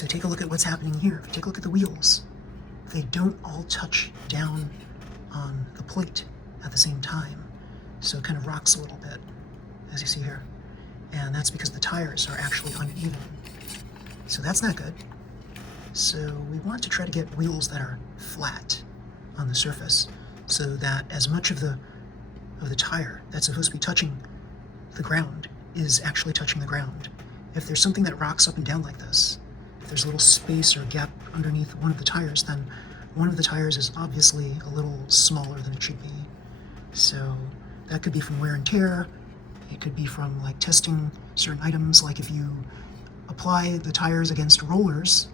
So take a look at what's happening here. Take a look at the wheels. They don't all touch down on the plate at the same time. So it kind of rocks a little bit, as you see here. And that's because the tires are actually uneven. So that's not good. So we want to try to get wheels that are flat on the surface so that as much of the tire that's supposed to be touching the ground is actually touching the ground. If there's something that rocks up and down like this, if there's a little space or gap underneath one of the tires, then one of the tires is obviously a little smaller than it should be. So that could be from wear and tear. It could be from like testing certain items, like if you apply the tires against rollers,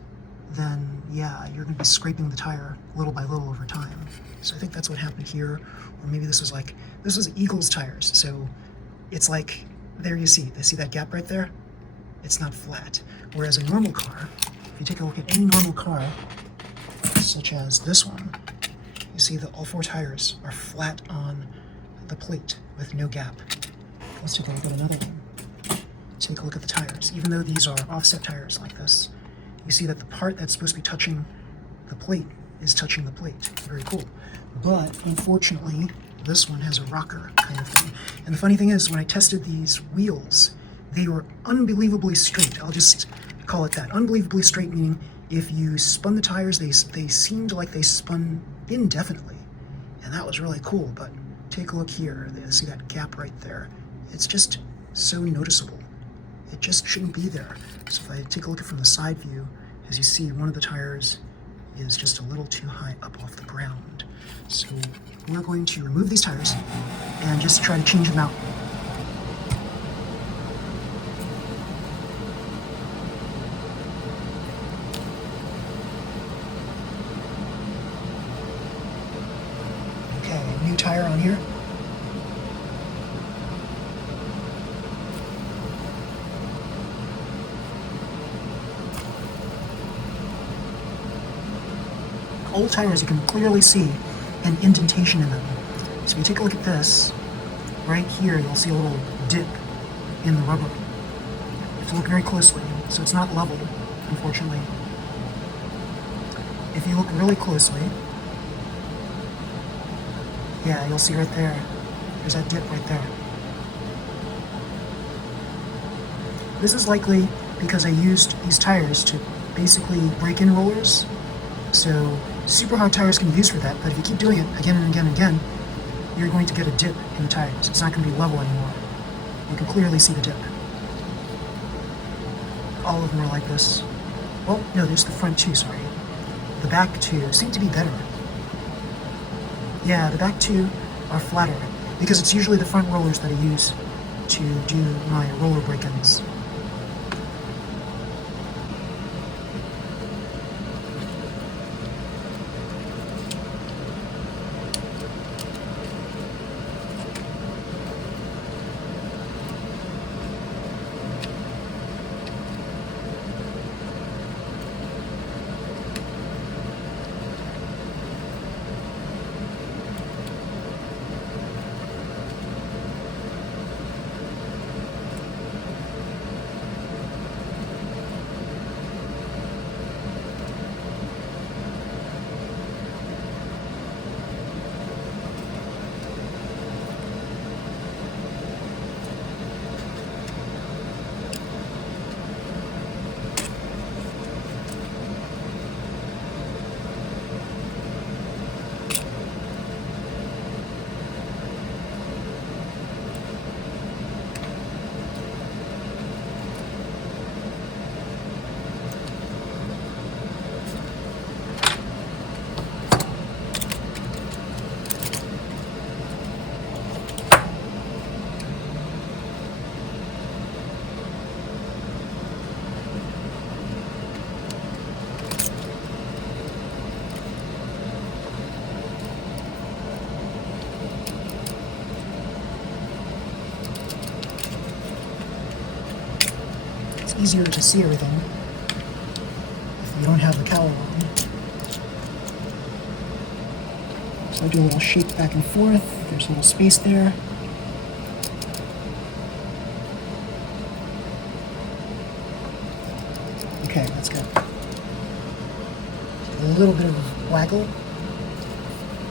then yeah, you're gonna be scraping the tire little by little over time. So I think that's what happened here. Or maybe this was Eagle's tires. So it's like, there you see that gap right there? It's not flat. Whereas a normal car, if you take a look at any normal car, such as this one, you see that all four tires are flat on the plate with no gap. Let's take a look at another one. Take a look at the tires. Even though these are offset tires like this, you see that the part that's supposed to be touching the plate is touching the plate. Very cool. But unfortunately, this one has a rocker kind of thing. And the funny thing is, when I tested these wheels, they were unbelievably straight. I'll just call it that. Unbelievably straight, meaning if you spun the tires, they seemed like they spun indefinitely. And that was really cool. But take a look here. See that gap right there? It's just so noticeable. It just shouldn't be there. So if I take a look at it from the side view, as you see, one of the tires is just a little too high up off the ground. So we're going to remove these tires and just try to change them out. Okay, new tire on here. Old tires, you can clearly see an indentation in them. So if you take a look at this, right here you'll see a little dip in the rubber. You have to look very closely, so it's not level, unfortunately. If you look really closely, yeah, you'll see right there, there's that dip right there. This is likely because I used these tires to basically break in rollers. So super hard tires can be used for that, but if you keep doing it again and again and again, you're going to get a dip in the tires. It's not going to be level anymore. You can clearly see the dip. All of them are like this. Well, no, there's the front two, sorry. The back two seem to be better. Yeah, the back two are flatter, because it's usually the front rollers that I use to do my roller break-ins. Easier to see everything if you don't have the cowl on. So I do a little shake back and forth. There's a little space there. Okay, that's good. little bit of waggle.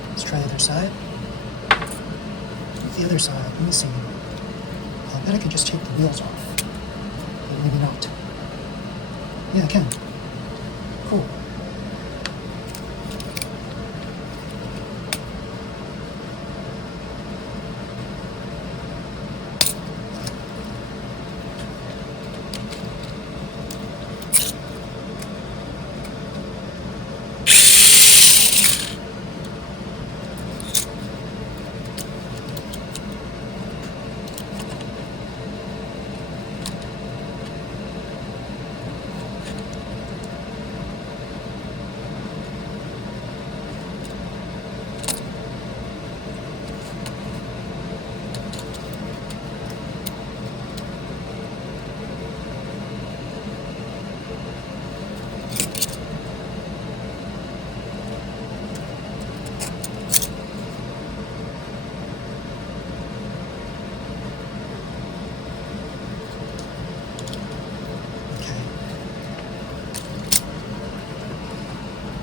Let's try the other side. The other side, let me see. I bet I could just take the wheels off. But maybe not. Yeah, I can. Cool.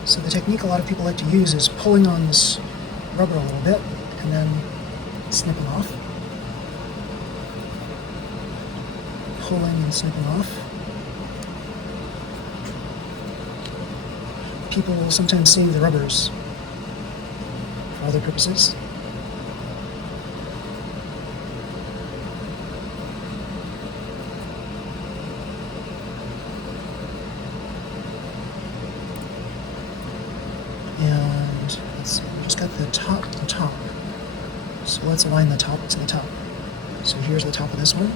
So the technique a lot of people like to use is pulling on this rubber a little bit and then snipping off. Pulling and snipping off. People will sometimes save the rubbers for other purposes. And let's see, we just got the top. So let's align the top to the top. So here's the top of this one.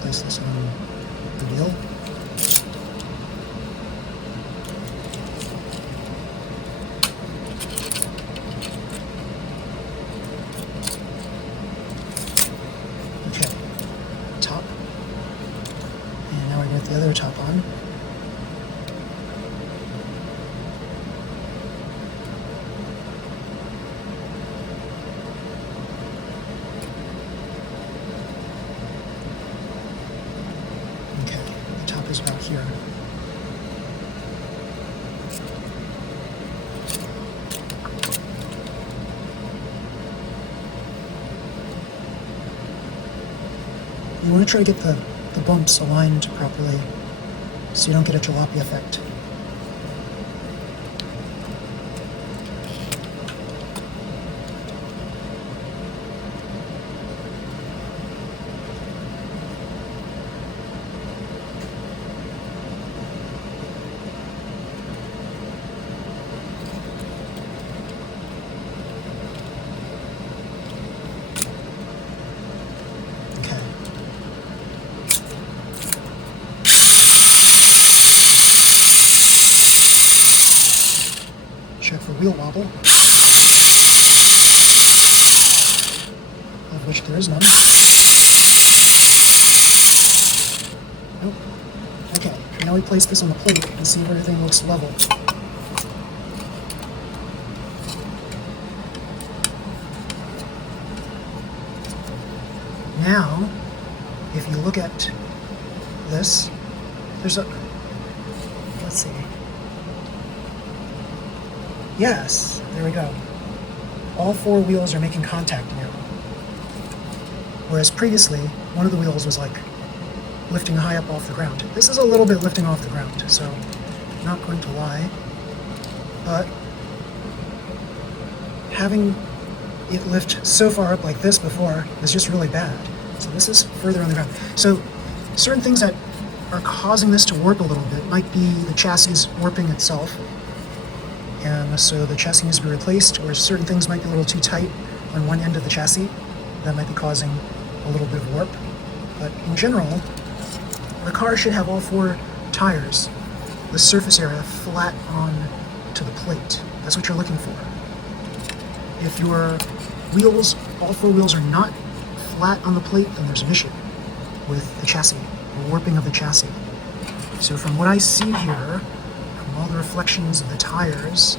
Place this on the wheel. Okay, top. And now we get the other top on. Is about here. You want to try to get the bumps aligned properly so you don't get a jalopy effect. Check for wheel wobble, of which there is none. Nope. Okay, now we place this on the plate and see if everything looks level. Now, if you look at this, there's a, let's see. Yes, there we go. All four wheels are making contact now. Whereas previously, one of the wheels was like lifting high up off the ground. This is a little bit lifting off the ground, so not going to lie. But having it lift so far up like this before is just really bad. So this is further on the ground. So certain things that are causing this to warp a little bit might be the chassis warping itself. And so the chassis needs to be replaced, or certain things might be a little too tight on one end of the chassis. That might be causing a little bit of warp. But in general, the car should have all four tires, the surface area, flat on to the plate. That's what you're looking for. If your wheels, all four wheels are not flat on the plate, then there's an issue with the chassis, or warping of the chassis. So from what I see here, all the reflections of the tires,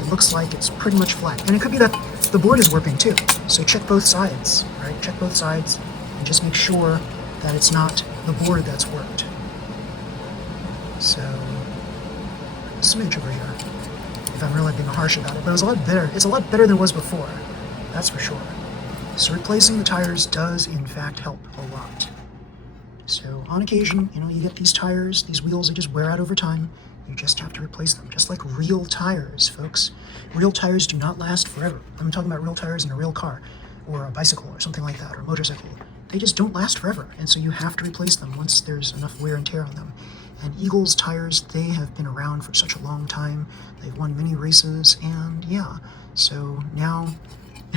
it looks like it's pretty much flat. And it could be that the board is warping too. So check both sides, right? Check both sides and just make sure that it's not the board that's warped. So, a smidge over here, if I'm really being harsh about it. But it was a lot better. It's a lot better than it was before, that's for sure. So replacing the tires does, in fact, help a lot. So on occasion, you know, you get these tires, these wheels, they just wear out over time. You just have to replace them, just like real tires, folks. Real tires do not last forever. I'm talking about real tires in a real car, or a bicycle, or something like that, or a motorcycle. They just don't last forever, and so you have to replace them once there's enough wear and tear on them. And Eagle's tires, they have been around for such a long time. They've won many races, and yeah. So now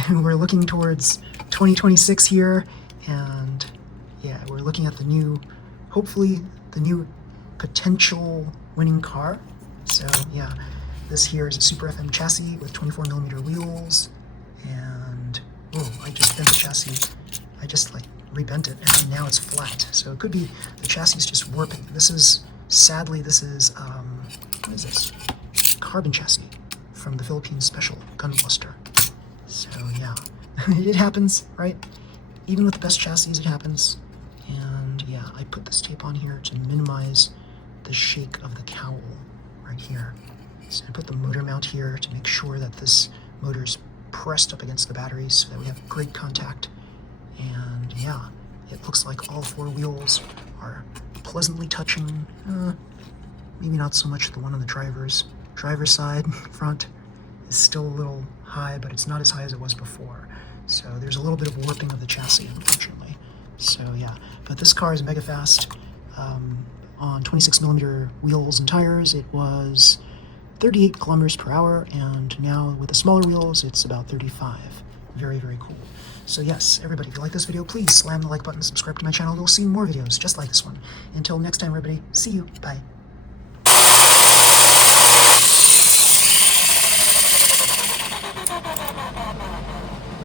we're looking towards 2026 here, and yeah, we're looking at the new, hopefully the new potential winning car. So yeah, this here is a Super FM chassis with 24mm wheels, and oh, I just bent the chassis. I just like rebent it, and now it's flat. So it could be the chassis is just warping. This is, sadly, this is, what is this? Carbon chassis from the Philippines Special Gunbuster. So yeah, it happens, right? Even with the best chassis, it happens. And yeah, I put this tape on here to minimize the shake of the cowl right here. So I put the motor mount here to make sure that this motor's pressed up against the batteries so that we have great contact. And yeah, it looks like all four wheels are pleasantly touching. Maybe not so much the one on the driver's side front is still a little high, but it's not as high as it was before. So there's a little bit of warping of the chassis, unfortunately. So yeah, but this car is mega fast. On 26mm wheels and tires, it was 38 kilometers per hour, and now with the smaller wheels, it's about 35. Very, very cool. So yes, everybody, if you like this video, please slam the like button, subscribe to my channel. You'll see more videos just like this one. Until next time, everybody, see you. Bye.